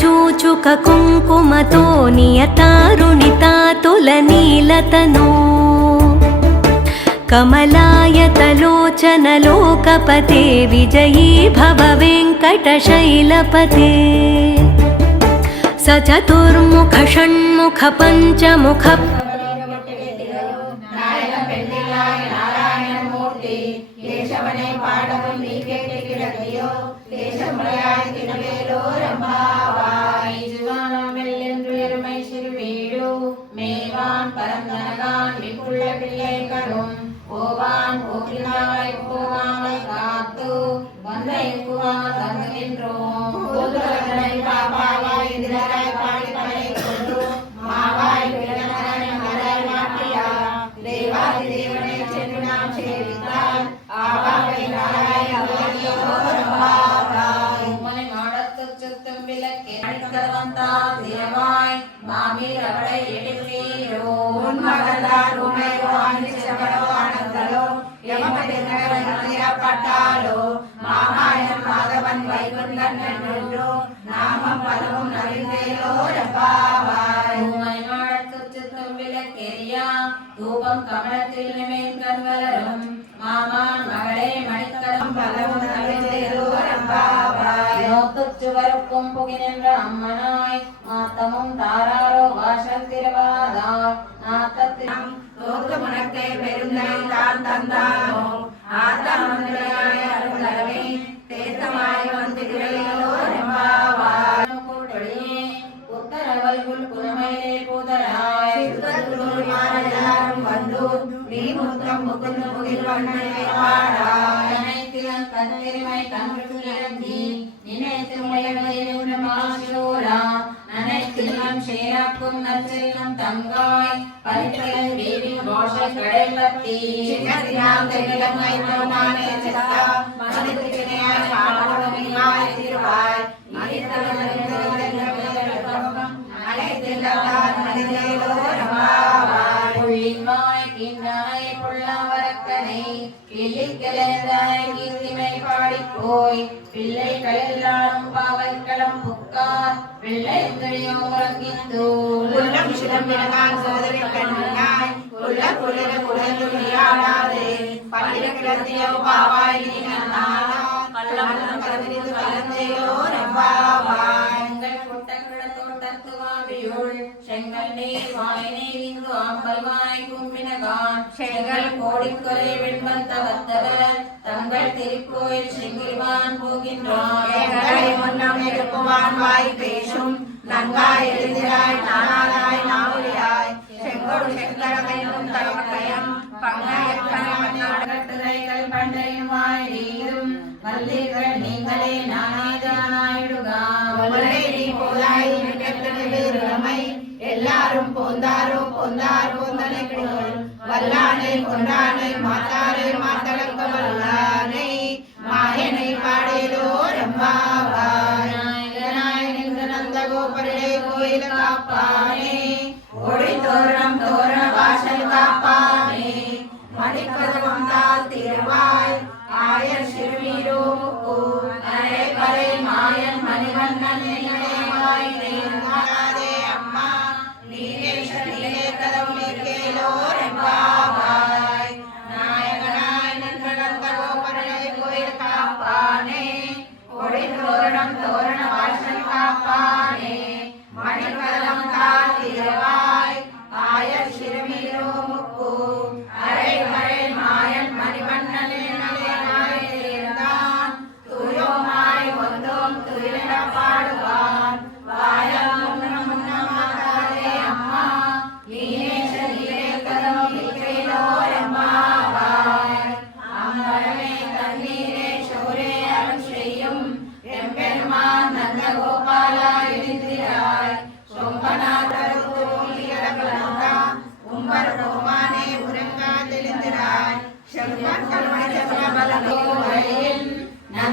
చూచుక కుంకుమతో నియతారుణితాతుల నీలతనో కమలాయతలోచనలోకపతే విజయీ భవ వెంకటశైలపతే स चतुर्मुख षण्मुख पंचमुख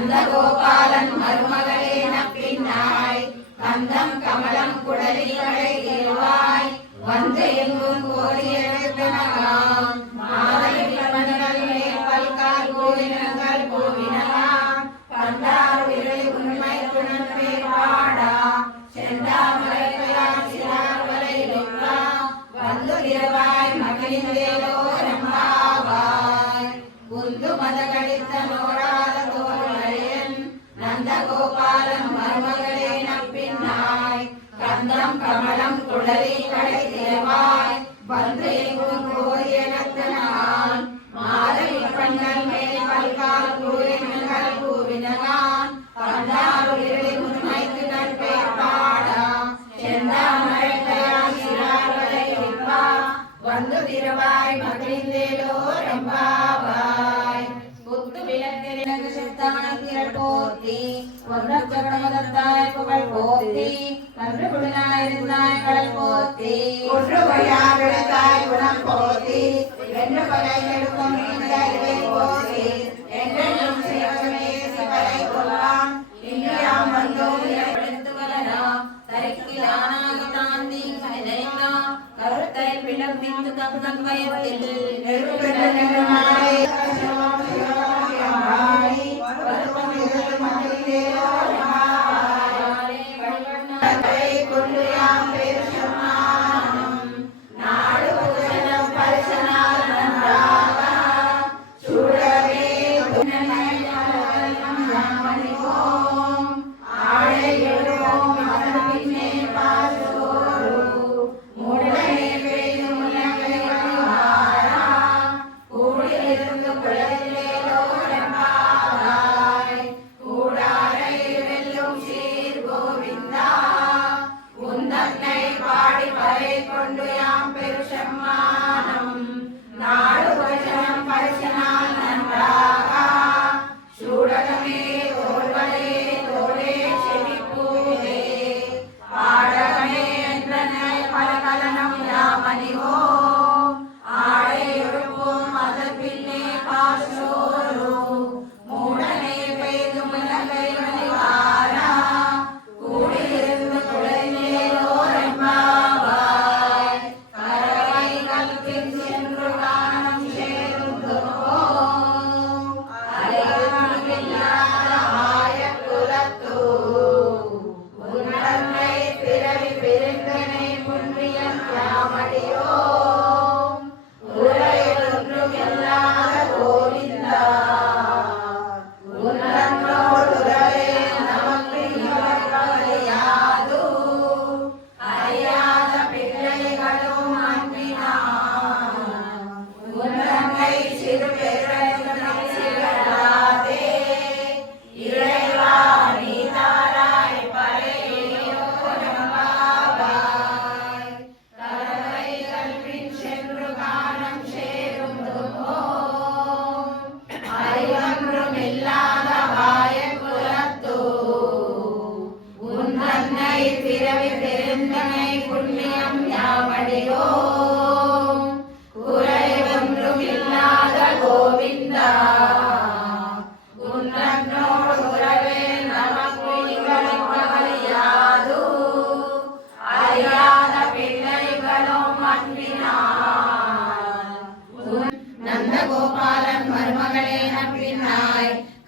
நந்தகோபாலன் மருமகளே நப்பின்னாய் கந்தம் கமலம் குடலி கடை தேவாய் வந்து எங்கும் கோரியெழுத்தனகாம் மாலையில் மண்டல் மேற்பல்கால் கோவினங்கள் கோவினகாம் கண்டார் விரலி உண்மை குணன்பே பாடா கமலம் குழலி கடை தேவாய் வந்து எங்கும் கோரிய நத்தனான் மாதவி பண்ணல் மேல் பல்கால் கூறினங்கள் கூவினகான் பண்டார் உயிரை முன்மைத்து நற்பெயர் பாடா செந்தாமரை தயார் சிறார்களை விற்பா வந்து திருவாய் மகிழ்ந்தேலோ ரம்பாவாய் புத்து விளக்கிற்கு சித்தான திரள் போத்தி ஒன்றச்சகடமதத்தாய் புகழ் போத்தி கன்று குடினாயிருந்தாய் கடல் போத்தி ஒன்று வழியாவிடத்தாய் குணம் போத்தி என்று பகை நெடுக்கும் நீந்தறிவை போத்தி என்றென்றும் சிவமே சிவரை கொள்ளான் இன்றியாம் வந்தோம் எடுத்துவதனாம் தரிக்கிலானாகி தாந்தி நினைந்தா கருத்தை விளம்பித்து தம் வயத்தில் நெருப்பிட நெருமாய்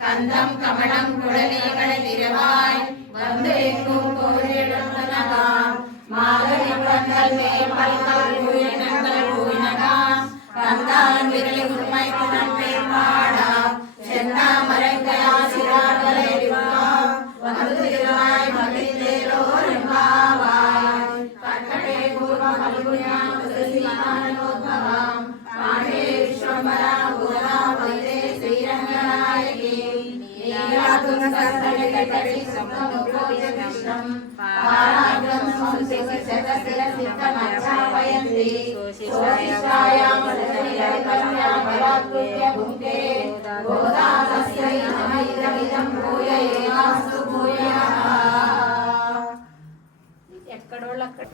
கந்தம் கமலம் குழலிகளை திரவாய் வந்து எங்கும் கோரிடத்தனகான் மாதவி பந்தல் மேல் பல்கால் கூயினங்கள் கூவினகான் கந்தான் விரலி உண்மைக்கு நன்பேர் பாடா செந்தாமரை தயா சிறார்களை விற்பா வந்து திருவாய் மகிழ்ந்தேலோ ரெம்பாவாய் கட்டடே பூர்வ பல்குஞாம் சசிமானோத்பவாம் பாண்டே விஸ்வம்பரா பூரா வந்தே ஸ்ரீரங்கநாயகி ఎక్కడోళ్ళు అక్కడ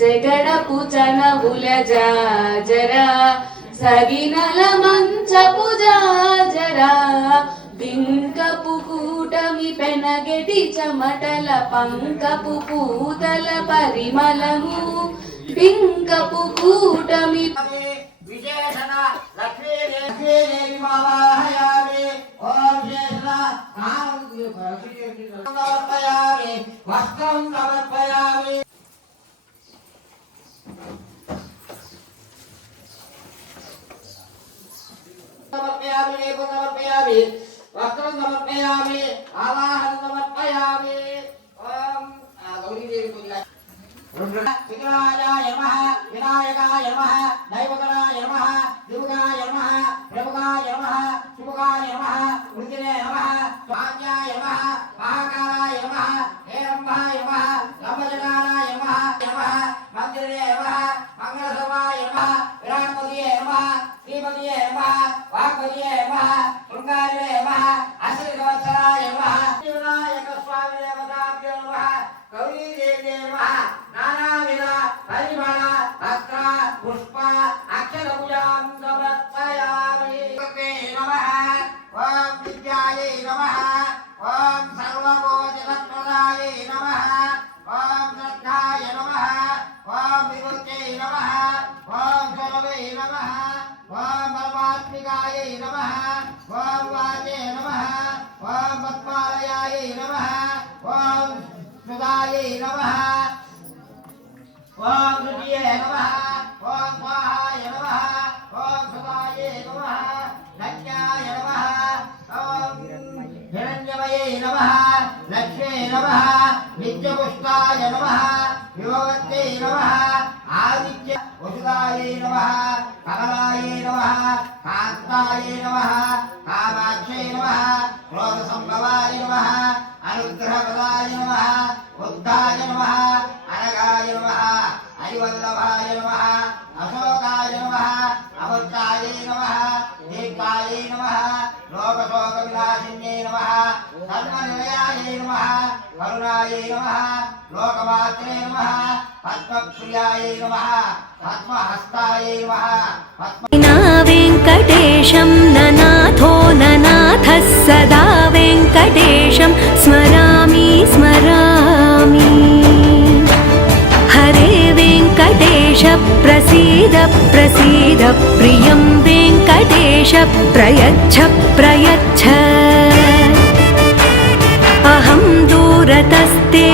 జగడపు చనవుల జాజరా సగినల మంచపు జాజరా బింకపు కూటమి పెనగెటి చెమటల పంకపు పూతల పరిమళము బింకపు కూటమి విశేషణ లక్ష్మీదేవి మావాహయామి ఓం విశేషణ సమర్పయామి వస్త్రం సమర్పయామి సమర్పయామి లేప సమర్పయామి वस्त्रं समर्पयामि आवाहनं समर्पयामि ओम गौरी देवी को दिला विघ्नाय नमः विनायकाय नमः दैवगणाय नमः दिवगाय नमः प्रभुगाय नमः शुभगाय नमः उर्जिने नमः स्वाम्याय नमः महाकालाय नमः हेरम्बाय नमः लंबजगाराय नमः मंदिरे नमः मंगलसर्वाय नमः विराटपतिये नमः श्रीपतिये नमः वाग्पतिये नमः शृंगारे नमः अश्रीवत्सराय नमः विनायक स्वामी देवताभ्यो नमः गौरी देवी नमः नानाविध परिमल पत्र पुष्प अक्षर पूजां समर्पयामि नमः ओम विद्यायै नमः ओम सर्वभूततत्त्वदायै नमः ओम श्रद्धाय नमः ओम विभूत्यै नमः ओम सर्वे नमः ओम परमात्मिकायै नमः ओम वाचे नमः ओम पद्मालयायै नमः ओम सुधायै नमः ओम रुचिये नमः ओम स्वाहाय नमः ओम सुधाये नमः लक्ष्याय नमः ओम हिरण्यमये नमः लक्ष्मे नमः नित्यपुष्टाय नमः विभवत्यै नमः आदित्य वसुदायै नमः कमलायै नमः कान्तायै नमः कामाक्षै नमः क्रोधसम्भवाय नमः अनुग्रहप्रदाय नमः बुद्धाय नमः अनगाय नमः हरिवल्लभाय नमः अशोकाय नमः अमृताय नमः दीपाय नमः लोकशोकविनाशिन्यै नमः धर्मनिलयाय नमः करुणाय नमः लोकमात्रे नमः पद्मप्रियाय नमः पद्महस्ताय नमः वेङ्कटेशं ननाथो ननाथः सदा वेङ्कटेशं स्मरामि स्मरामि हरे वेङ्कटेश प्रसीद प्रसीद प्रियं वेङ्कटेश प्रयच्छ प्रयच्छ अहं दूरतस्ते